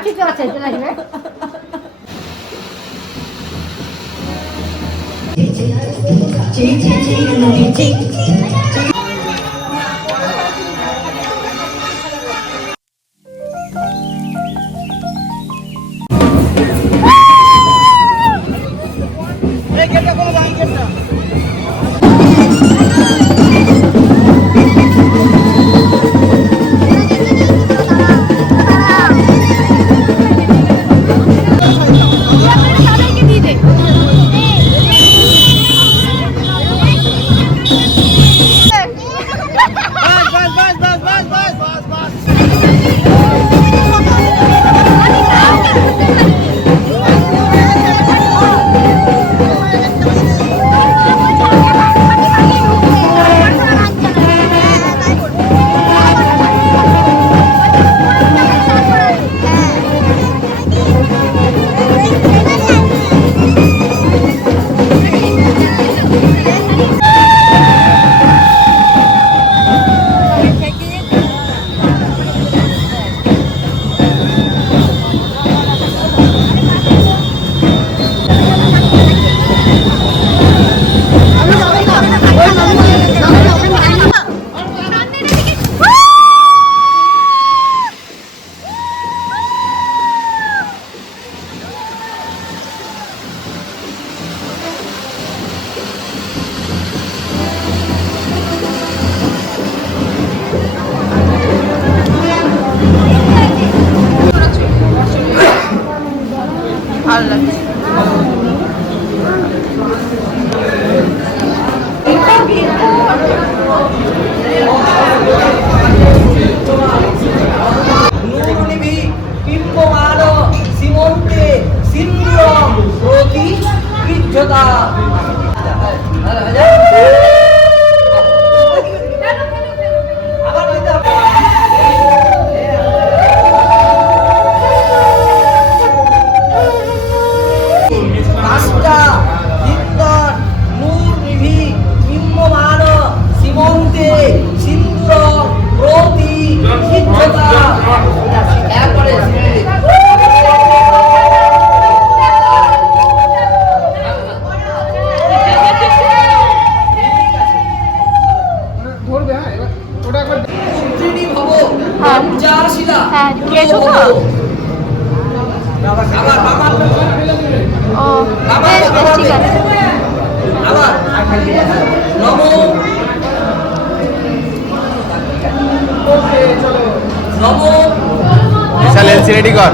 কাছে তো আছে চলে আসবে। রেডি কর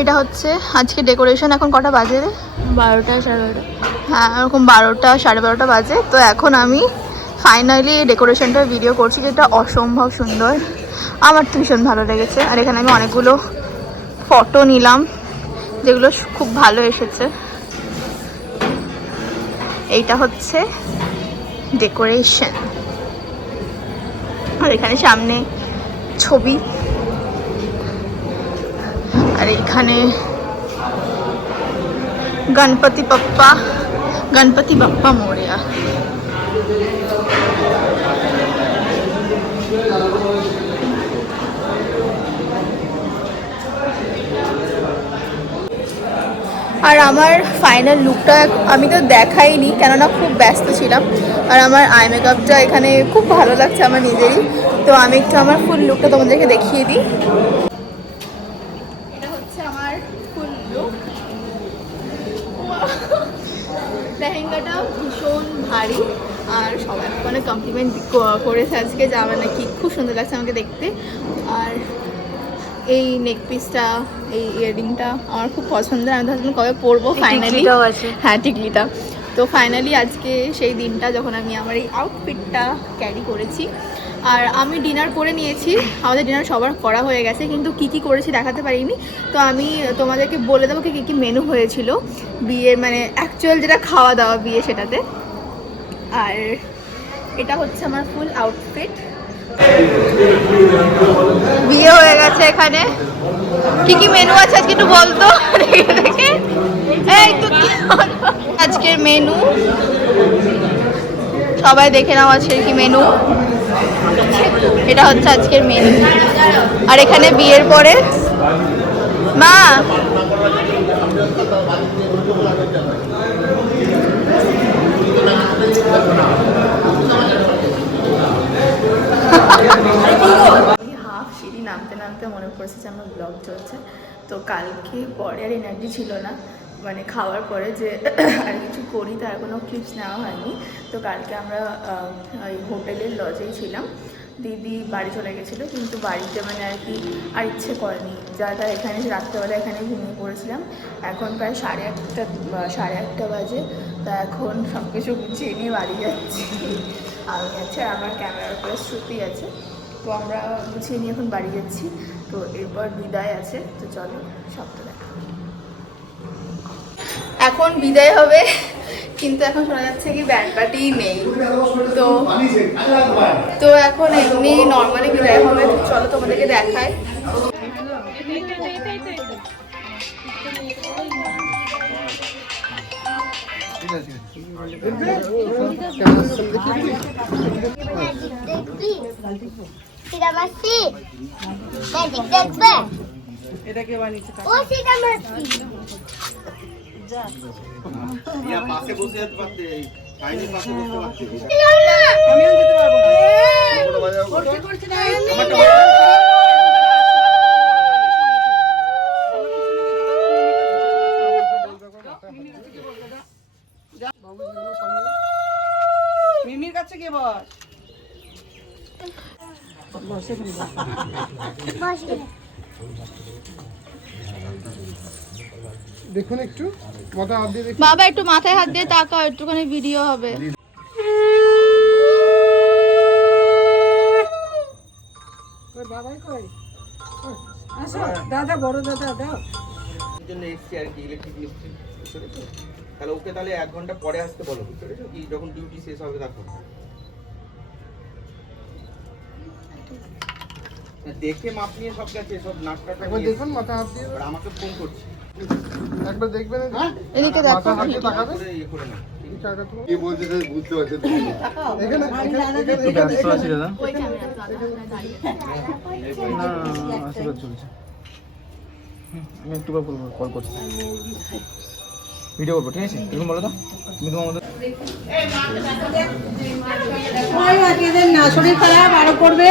এটা হচ্ছে আজকে ডেকোরেশন। এখন কটা বাজে? 12টা 12:30। হ্যাঁ, এরকম 12টা 12:30 বাজে। তো এখন আমি ফাইনালি ডেকোরেশনটা ভিডিও করছি, যেটা অসম্ভব সুন্দর। আমার তো ভীষণ ভালো লেগেছে। আর এখানে আমি অনেকগুলো ফটো নিলাম, যেগুলো খুব ভালো এসেছে। এইটা হচ্ছে ডেকোরেশন। আর এখানে সামনে ছবি, আর এখানে গণপতি বাপ্পা মোরিয়া। আর আমার ফাইনাল লুকটা আমি তো দেখাইনি, কেননা খুব ব্যস্ত ছিলাম। আর আমার আই মেকআপটা এখানে খুব ভালো লাগছে আমার নিজেরই। তো আমি একটু আমার ফুল লুকটা তোমাদেরকে দেখিয়ে দিই। এটা হচ্ছে আমার ফুল লুক। লেহেঙ্গাটা ভীষণ ভারী আর সবাই মানে কমপ্লিমেন্ট করেছে আজকে, যা মানে কি খুব সুন্দর লাগছে আমাকে দেখতে। আর এই নেক পিসটা, এই ইয়াররিংটা আমার খুব পছন্দের, আমি ভাবছিলাম কবে পরবো ফাইনালি। হ্যাঁ, টিকলিটা। তো ফাইনালি আজকে সেই দিনটা যখন আমি আমার এই আউটফিটটা ক্যারি করেছি। আর আমি ডিনার করে নিয়েছি, আমাদের ডিনার সবার করা হয়ে গেছে, কিন্তু কি কি করেছি দেখাতে পারিনি। তো আমি তোমাদেরকে বলে দেবো কি কী মেনু হয়েছিল বিয়ের, মানে অ্যাকচুয়াল যেটা খাওয়া দাওয়া বিয়ে সেটাতে। আর এটা হচ্ছে আমার ফুল আউটফিট। বিয়ে হয়ে গেছে এখানে। কি কি মেনু আছে আজকে একটু বলতো দেখে। এই তো আজকের মেনু সবাই দেখে নাও, আজকের কি মেনু। এটা হচ্ছে আজকের মেনু। আর এখানে বিয়ের পরে মা হাফ সিঁড়ি নামতে নামতে মনে পড়েছে যে আমার ব্লগ চলছে। তো কালকে পরে আর এনার্জি ছিল না, মানে খাওয়ার পরে যে আর কিছু করি তার কোনো ক্লিপস নেওয়া হয়নি। তো কালকে আমরা ওই হোটেলের লজেই ছিলাম। দিদি বাড়ি চলে গেছিলো, কিন্তু বাড়িতে মানে আর কি আর ইচ্ছে করেনি, যারা এখানে রাত্রেবেলা এখানে ঘুমিয়ে পড়েছিলাম। এখন প্রায় 1:30 বাজে। তা এখন সব কিছু গুছিয়ে নিয়ে বাড়ি যাচ্ছি। আমি আছে, আমার ক্যামেরার উপরে শ্রুতি আছে। তো আমরা গুছিয়ে নিয়ে এখন বাড়ি যাচ্ছি। তো এরপর বিদায় আছে, তো চলো সবটা দেখা। এখন বিদায় হবে, কিন্তু এখন শোনা যাচ্ছে কি ব্যান্ড পার্টি নেই। তো এখন এমনি নর্মালি বিদায় হবে। চলো তোমাদেরকে দেখাই। পাশে বসে যেতে পারতে, পাশে বসতে পারতে। মিমির কাছে কে বস? দেখুন একটু মাথায় হাত দিয়ে দেখুন। বাবা একটু মাথায় হাত দিয়ে তাকাও, একটুখানি ভিডিও হবে। বাবাই কই? আসো দাদা, বড় দাদা দাও। জন্য এসছি আর কি, ইলেকট্রিক মিস্ত্রি, তাহলে ওকে তাহলে 1 ঘন্টা পরে আসতে বলো, বুঝতে পেরেছো? কি যখন ডিউটি শেষ হবে তখন দেখে মাপ নিয়ে সব গেছে, সব নাটটা একবার দেখুন মাথায় হাত দিয়ে। আমাকে ফোন করছে, একবার দেখবেন। এদিকে দেখো, মাথায় হাত দিয়ে তাকাবেন। ইয়ে করে না। কি বলতে চাই বুঝতে পারছেন? এখানে ব্যস্ত আছি দাদা। ওই ক্যামেরা না আশীর্বাদ চলছে। আমি একটু পর কল করছি, ভিডিও করবো, ঠিক আছে? তুমি বলো তো, তুমি তোমার মতো। না, শরীর খারাপ আরো করবে,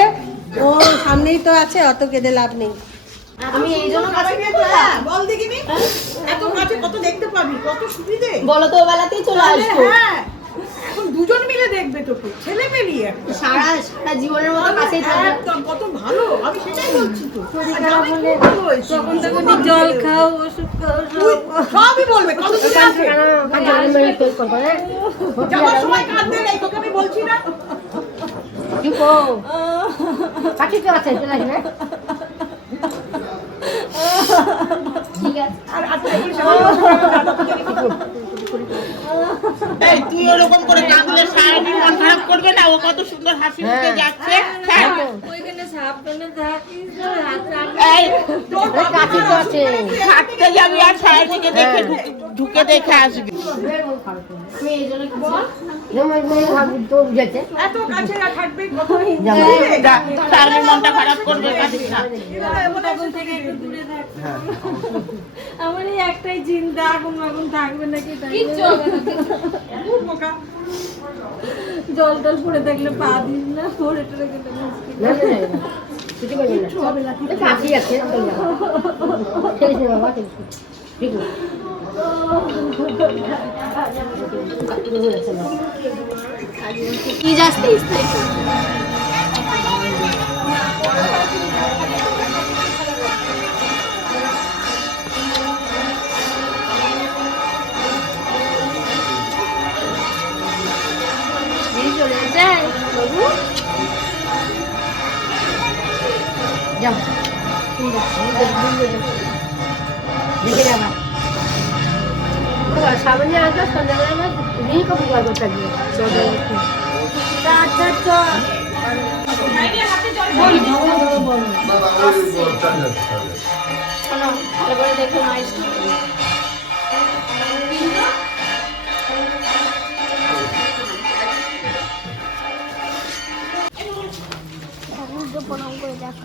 ও সামনেই তো আছে, অত কেঁদে লাভ নেই। আমি এই জন্য কাছে বল দেখিনি, এত কাছে কত দেখতে পাবি, কত সুবিধে। বলো তো বেলাতেই চলে আসবো। হ্যাঁ, এখন দুজন মিলে দেখবে তোকে, ছেলে মেয়ে একটা সারা জীবনের মতো কাছেই থাকবে। একদম কত ভালো, আমি সেটাই বলছি তো। শরীর খারাপ হলে তখন তখন জল খাও, ওষুধ খাও, সবই বলবে। কত দূরে আছে, যাওয়ার সময় কাঁদবে না, তোকে আমি বলছি না। কাঠিতে আছে তুই ওরকম করে কাঁদলে সারাদিন মন খারাপ করবে না, ও কত সুন্দর হাসি মুখে যাচ্ছে। থাকতে যাবি আর সারাদিকে দেখে ঢুকে দেখে আসবি। এত কাছে থাকবে, মনটা খারাপ করবে। আমার এই একটাই চিন্তা, আগুন আগুন থাকবে নাকি, জল টল পড়ে থাকলে পা দিন না, পড়ে টরে গেলে মুশকিল। কি যাচ্ছে চলে যায় বাবু যাও সামনে আসবে সন্ধ্যাবেলা নিয়ে কপি করবো থাকবে ভালো করে দেখো মাইস প্রণাম করে দেখো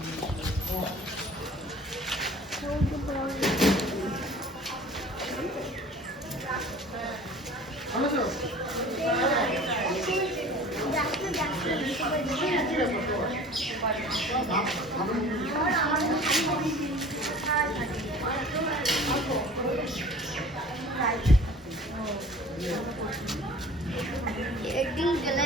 একদিন গেলে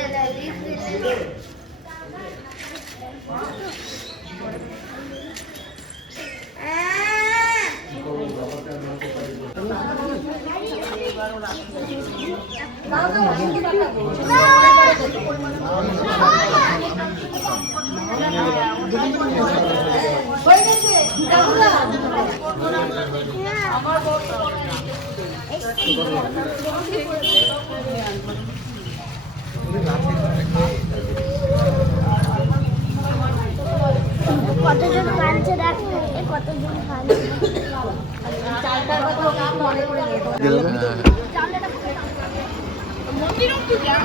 কতজন খাচ্ছে দেখো কতজন খাচ্ছে চালটার কথা মনে করে মন্দির অব্দি যা